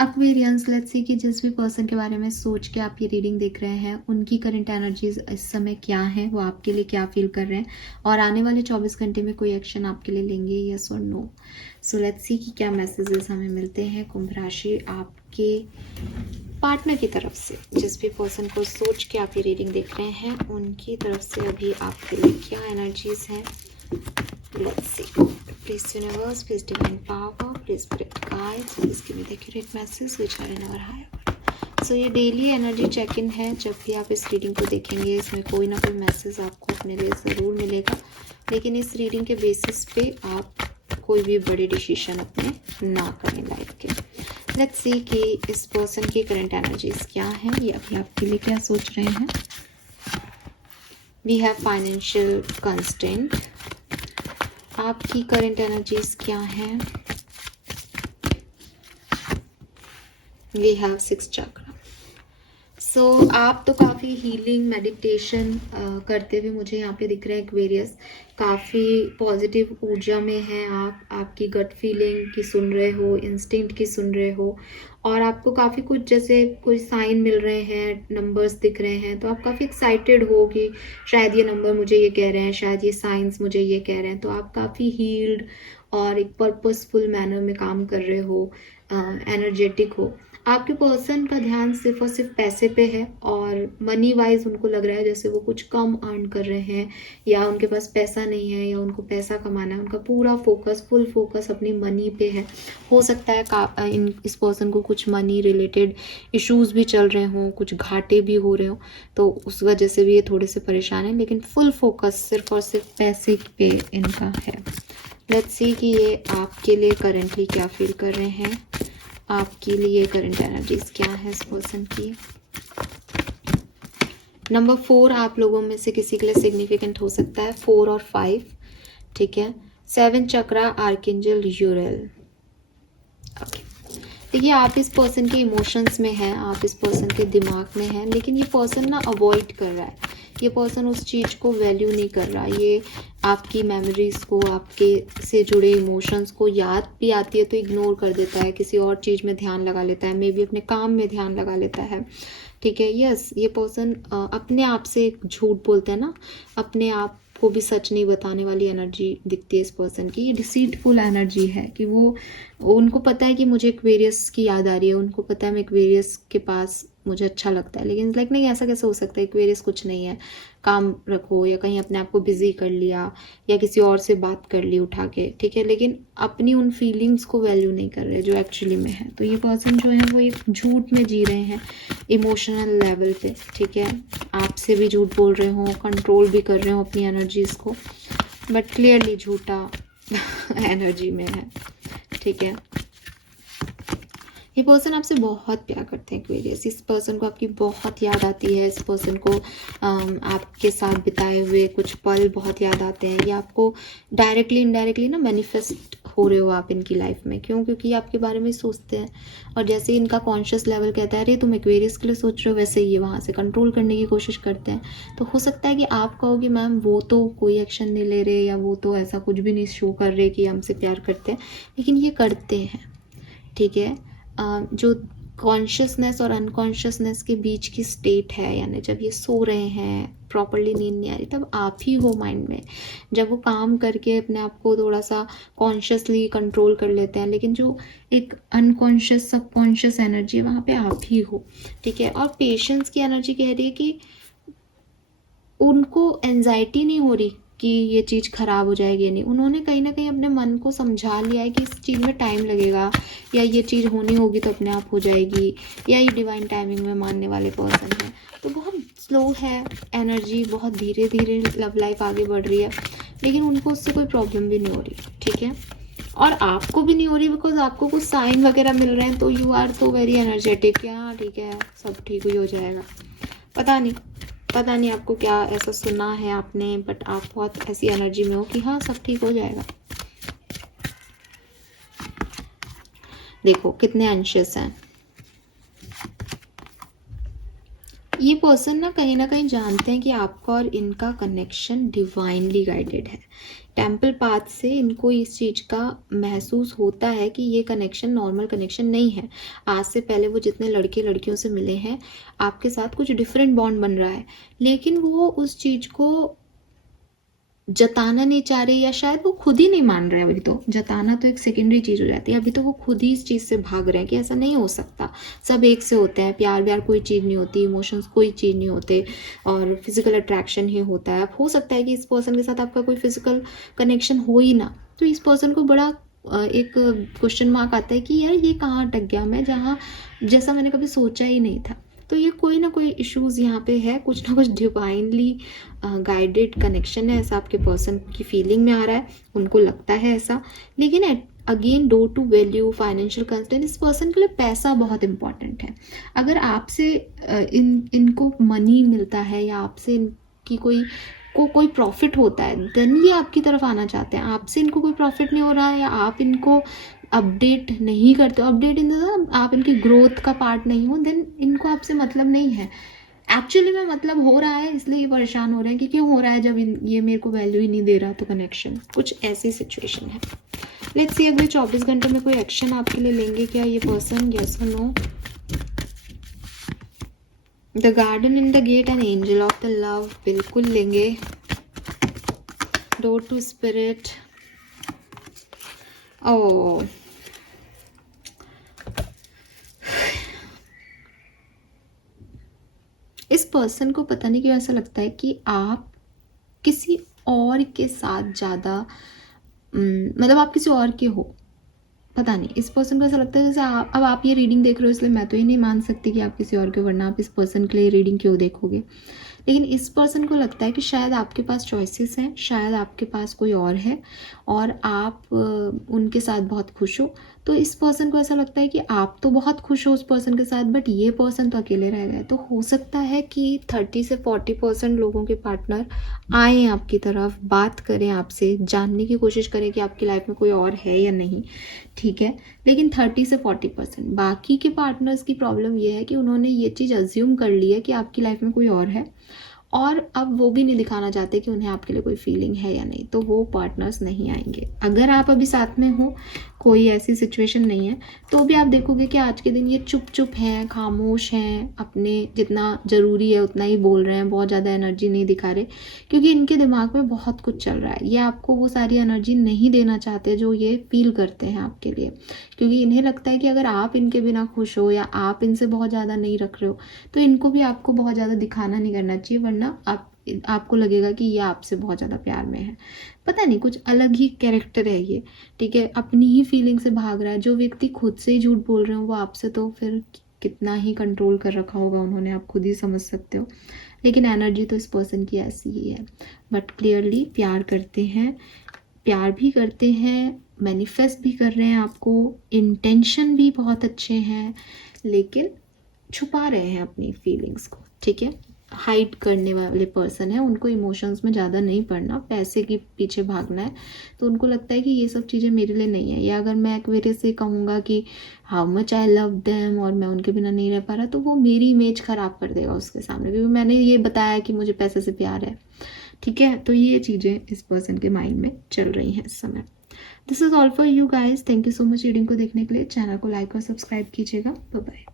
Aquarians, let's see कि जिस भी पर्सन के बारे में सोच के आप ये रीडिंग देख रहे हैं, उनकी करंट एनर्जीज इस समय क्या है, वो आपके लिए क्या फील कर रहे हैं, और आने वाले 24 घंटे में कोई एक्शन आपके लिए लेंगे, यस और नो। सो लेट्स सी कि क्या मैसेजेस हमें मिलते हैं कुंभ राशि आपके पार्टनर की तरफ से। जिस भी पर्सन को सोच के आप ये रीडिंग देख रहे हैं, उनकी तरफ से अभी आपके लिए क्या एनर्जीज हैं, let's see. Please universe, please divine power, please spirit guides, please give me the accurate message which are in our higher. So ये डेली एनर्जी चेक इन है। जब भी आप इस रीडिंग को देखेंगे, इसमें कोई ना कोई मैसेज आपको अपने लिए ज़रूर मिलेगा, लेकिन इस रीडिंग के बेसिस पे आप कोई भी बड़े डिसीजन अपने ना करें लाइफ के। लेट्स सी कि इस पर्सन की करंट एनर्जीज क्या हैं, ये अभी आपके लिए क्या सोच रहे हैं। वी हैव फाइनेंशियल कंस्टेंट, आपकी करंट एनर्जीज क्या हैं। वी हैव 6 चक्र। सो आप तो काफ़ी हीलिंग मेडिटेशन करते हुए मुझे यहाँ पे दिख रहे हैं एक्वेरियस। काफ़ी पॉजिटिव ऊर्जा में हैं आप, आपकी गट फीलिंग की सुन रहे हो, इंस्टिंक्ट की सुन रहे हो, और आपको काफ़ी कुछ जैसे कोई साइन मिल रहे हैं, नंबर्स दिख रहे हैं, तो आप काफ़ी एक्साइटेड हो कि शायद ये नंबर मुझे ये कह रहे हैं, शायद ये साइंस मुझे ये कह रहे हैं। तो आप काफ़ी हील्ड और एक पर्पसफुल मैनर में काम कर रहे हो, एनर्जेटिक हो। आपके पर्सन का ध्यान सिर्फ और सिर्फ पैसे पे है, और मनी वाइज उनको लग रहा है जैसे वो कुछ कम अर्न कर रहे हैं, या उनके पास पैसा नहीं है, या उनको पैसा कमाना है। उनका पूरा फोकस, फुल फोकस अपनी मनी पे है। हो सकता है इस पर्सन को कुछ मनी रिलेटेड इश्यूज भी चल रहे हों, कुछ घाटे भी हो रहे हों, तो उस वजह से भी ये थोड़े से परेशान हैं, लेकिन फुल फोकस सिर्फ और सिर्फ पैसे पे इनका है। लेट्स सी कि ये आपके लिए करेंटली क्या फील कर रहे हैं, आपके लिए करंट एनर्जीज क्या है इस पर्सन की। नंबर 4 आप लोगों में से किसी के लिए सिग्निफिकेंट हो सकता है, 4 और 5, ठीक है। 7 चक्रा, आर्कएंजल यूरेल। ओके, देखिए आप इस पर्सन के इमोशंस में हैं, आप इस पर्सन के दिमाग में हैं, लेकिन ये पर्सन ना अवॉइड कर रहा है। ये पर्सन उस चीज़ को वैल्यू नहीं कर रहा। ये आपकी मेमोरीज को, आपके से जुड़े इमोशंस को याद भी आती है तो इग्नोर कर देता है, किसी और चीज़ में ध्यान लगा लेता है, मे बी अपने काम में ध्यान लगा लेता है, ठीक है। यस, ये पर्सन अपने आप से एक झूठ बोलते हैं ना, अपने आप को भी सच नहीं बताने वाली एनर्जी दिखती है इस पर्सन की। ये डिसीटफुल एनर्जी है कि वो उनको पता है कि मुझे एक्वेरियस की याद आ रही है, उनको पता है मैं एक्वेरियस के पास मुझे अच्छा लगता है, लेकिन लाइक नहीं, ऐसा कैसे हो सकता है, एक्वेरियस कुछ नहीं है, काम रखो, या कहीं अपने आप को बिजी कर लिया, या किसी और से बात कर ली उठा के, ठीक है, लेकिन अपनी उन फीलिंग्स को वैल्यू नहीं कर रहे जो एक्चुअली में है। तो ये पर्सन जो है वो एक झूठ में जी रहे हैं इमोशनल लेवल पे, ठीक है। आपसे भी झूठ बोल रहे हो, कंट्रोल भी कर रहे हो अपनी एनर्जीज को, बट क्लियरली झूठा एनर्जी में है, ठीक है। ये पर्सन आपसे बहुत प्यार करते हैं एक्वेरियस। इस पर्सन को आपकी बहुत याद आती है, इस पर्सन को आपके साथ बिताए हुए कुछ पल बहुत याद आते हैं। ये आपको डायरेक्टली इनडायरेक्टली ना मैनिफेस्ट हो रहे हो आप इनकी लाइफ में। क्यों? क्योंकि ये आपके बारे में सोचते हैं, और जैसे इनका कॉन्शियस लेवल कहता है अरे तुम एक्वेरियस के लिए सोच रहे हो, वैसे ही ये वहाँ से कंट्रोल करने की कोशिश करते हैं। तो हो सकता है कि आप कहोगे मैम वो तो कोई एक्शन नहीं ले रहे, या वो तो ऐसा कुछ भी नहीं शो कर रहे कि हमसे प्यार करते हैं, लेकिन ये करते हैं, ठीक है। जो कॉन्शियसनेस और अनकॉन्शियसनेस के बीच की स्टेट है, यानी जब ये सो रहे हैं, प्रॉपरली नींद नहीं आ रही, तब आप ही हो माइंड में। जब वो काम करके अपने आप को थोड़ा सा कॉन्शियसली कंट्रोल कर लेते हैं, लेकिन जो एक अनकॉन्शियस सबकॉन्शियस एनर्जी है वहाँ पे आप ही हो, ठीक है। और पेशेंस की एनर्जी कह रही है कि उनको एंजाइटी नहीं हो रही कि ये चीज़ ख़राब हो जाएगी, नहीं, उन्होंने कहीं ना कहीं अपने मन को समझा लिया है कि इस चीज़ में टाइम लगेगा, या ये चीज़ होनी होगी तो अपने आप हो जाएगी, या ये डिवाइन टाइमिंग में मानने वाले पर्सन हैं। तो बहुत स्लो है एनर्जी, बहुत धीरे धीरे लव लाइफ आगे बढ़ रही है, लेकिन उनको उससे कोई प्रॉब्लम भी नहीं हो रही, ठीक है। और आपको भी नहीं हो रही, बिकॉज आपको कुछ साइन वगैरह मिल रहे हैं, तो यू आर तो वेरी एनर्जेटिक, हाँ ठीक है, सब ठीक ही हो जाएगा। पता नहीं आपको क्या ऐसा सुना है आपने, बट आप बहुत ऐसी एनर्जी में हो कि हाँ सब ठीक हो जाएगा। देखो कितने एंशियस हैं। ये पर्सन ना कहीं जानते हैं कि आपका और इनका कनेक्शन डिवाइनली गाइडेड है। टेम्पल पाथ से इनको इस चीज़ का महसूस होता है कि ये कनेक्शन नॉर्मल कनेक्शन नहीं है। आज से पहले वो जितने लड़के लड़कियों से मिले हैं, आपके साथ कुछ डिफरेंट बॉन्ड बन रहा है, लेकिन वो उस चीज़ को जताना नहीं चाह रहे, या शायद वो खुद ही नहीं मान रहे। अभी तो जताना तो एक सेकेंडरी चीज़ हो जाती है। अभी तो वो खुद ही इस चीज़ से भाग रहे हैं कि ऐसा नहीं हो सकता, सब एक से होते हैं, प्यार व्यार कोई चीज़ नहीं होती, इमोशंस कोई चीज़ नहीं होते, और फिजिकल अट्रैक्शन ही होता है। अब हो सकता है कि इस पर्सन के साथ आपका कोई फिजिकल कनेक्शन हो ही ना, तो इस पर्सन को बड़ा एक क्वेश्चन मार्क आता है कि यार ये कहाँ अटक गया मैं, जहाँ जैसा मैंने कभी सोचा ही नहीं था। तो ये कोई ना कोई इश्यूज़ यहाँ पे है, कुछ ना कुछ डिवाइनली गाइडेड कनेक्शन है, ऐसा आपके पर्सन की फीलिंग में आ रहा है, उनको लगता है ऐसा। लेकिन again due to value, financial concern, इस पर्सन के लिए पैसा बहुत इंपॉर्टेंट है। अगर आपसे इनको मनी मिलता है या आपसे इनकी कोई प्रॉफिट होता है, देन ये आपकी तरफ आना चाहते हैं। आपसे इनको कोई प्रॉफिट नहीं हो रहा है, या आप इनको अपडेट नहीं करते हो, अपडेट इन द आप इनकी ग्रोथ का पार्ट नहीं हो, देन इनको आपसे मतलब नहीं है। एक्चुअली में मतलब हो रहा है, इसलिए ये परेशान हो रहे हैं कि क्यों हो रहा है जब ये मेरे को वैल्यू ही नहीं दे रहा। तो कनेक्शन कुछ ऐसी सिचुएशन है। लेट्स सी अगले 24 घंटे में कोई एक्शन आपके लिए लेंगे क्या ये पर्सन, यस और no. The garden in the gate and angel of the love, बिल्कुल लेंगे। डोर टू स्पिरिट, ओ इस पर्सन को पता नहीं क्यों ऐसा लगता है कि आप किसी और के साथ ज़्यादा मतलब आप किसी और के हो, पता नहीं। इस पर्सन को ऐसा लगता है जैसे अब आप ये रीडिंग देख रहे हो, इसलिए मैं तो ये नहीं मान सकती कि आप किसी और के, वरना आप इस पर्सन के लिए रीडिंग क्यों देखोगे। लेकिन इस पर्सन को लगता है कि शायद आपके पास चॉइसेस हैं, शायद आपके पास कोई और है, और आप उनके साथ बहुत खुश हो। तो इस पर्सन को ऐसा लगता है कि आप तो बहुत खुश हो उस पर्सन के साथ, बट ये पर्सन तो अकेले रह गए। तो हो सकता है कि 30 से 40% लोगों के पार्टनर आए आपकी तरफ, बात करें आपसे, जानने की कोशिश करें कि आपकी लाइफ में कोई और है या नहीं, ठीक है। लेकिन 30 से 40% बाकी के पार्टनर्स की प्रॉब्लम ये है कि उन्होंने ये चीज़ अज्यूम कर ली है कि आपकी लाइफ में कोई और है, और अब वो भी नहीं दिखाना चाहते कि उन्हें आपके लिए कोई फीलिंग है या नहीं, तो वो पार्टनर्स नहीं आएंगे। अगर आप अभी साथ में हो, कोई ऐसी सिचुएशन नहीं है, तो भी आप देखोगे कि आज के दिन ये चुप चुप हैं, खामोश हैं, अपने जितना ज़रूरी है उतना ही बोल रहे हैं, बहुत ज़्यादा एनर्जी नहीं दिखा रहे, क्योंकि इनके दिमाग में बहुत कुछ चल रहा है। ये आपको वो सारी एनर्जी नहीं देना चाहते जो ये फील करते हैं आपके लिए, क्योंकि इन्हें लगता है कि अगर आप इनके बिना खुश हो, या आप इनसे बहुत ज़्यादा नहीं रख रहे हो, तो इनको भी आपको बहुत ज़्यादा दिखाना नहीं करना चाहिए, वरना आपको लगेगा कि ये आपसे बहुत ज़्यादा प्यार में है। पता नहीं, कुछ अलग ही कैरेक्टर है ये, ठीक है। अपनी ही फीलिंग से भाग रहा है। जो व्यक्ति खुद से ही झूठ बोल रहे हो वो आपसे तो फिर कितना ही कंट्रोल कर रखा होगा उन्होंने, आप खुद ही समझ सकते हो। लेकिन एनर्जी तो इस पर्सन की ऐसी ही है, बट क्लियरली प्यार करते हैं, प्यार भी करते हैं, मैनिफेस्ट भी कर रहे हैं आपको, इंटेंशन भी बहुत अच्छे हैं, लेकिन छुपा रहे हैं अपनी फीलिंग्स को, ठीक है। हाइड करने वाले पर्सन है, उनको इमोशंस में ज़्यादा नहीं पड़ना, पैसे के पीछे भागना है। तो उनको लगता है कि ये सब चीज़ें मेरे लिए नहीं है, या अगर मैं एक वजह से कहूँगा कि how much I love them और मैं उनके बिना नहीं रह पा रहा, तो वो मेरी इमेज ख़राब कर देगा उसके सामने, क्योंकि मैंने ये बताया कि मुझे पैसे से प्यार है, ठीक है। तो ये चीज़ें इस पर्सन के माइंड में चल रही हैं इस समय। This is all for you guys. Thank you so much reading को देखने के लिए। चैनल को लाइक और सब्सक्राइब कीजिएगा। Bye bye.